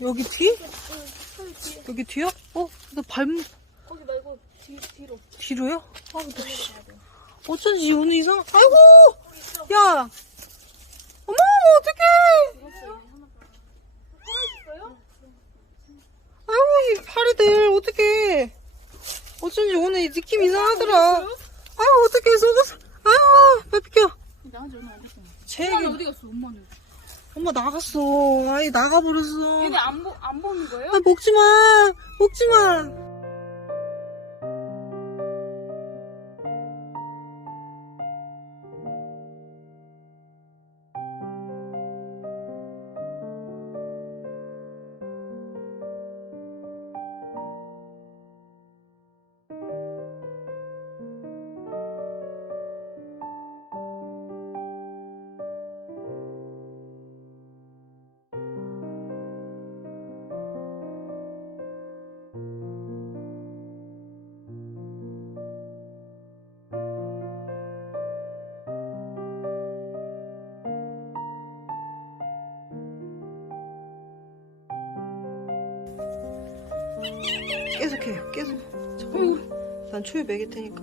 여기 뒤? 응, 뒤에. 여기 뒤야? 어? 나 발, 거기 말고 뒤, 뒤로. 뒤로요? 아, 나 씨. 어쩐지 오늘 이상, 아이고! 야! 어머, 어떡해! 죽었어요. 살아있어요? 아이고, 이 파리들, 어떡해. 어쩐지 오늘 이 느낌 이상하더라. 아이고, 어떡해, 속았어. 아이고, 왜 비켜. 나한테 얼마 안 됐어. 제 엄마는 어디 갔어, 엄마는? 엄마 나갔어. 아이, 나가버렸어. 얘네 안, 보, 안 보는 거예요? 아, 먹지 마. 먹지 마. 계속해요, 계속. 난 초유 먹일 테니까.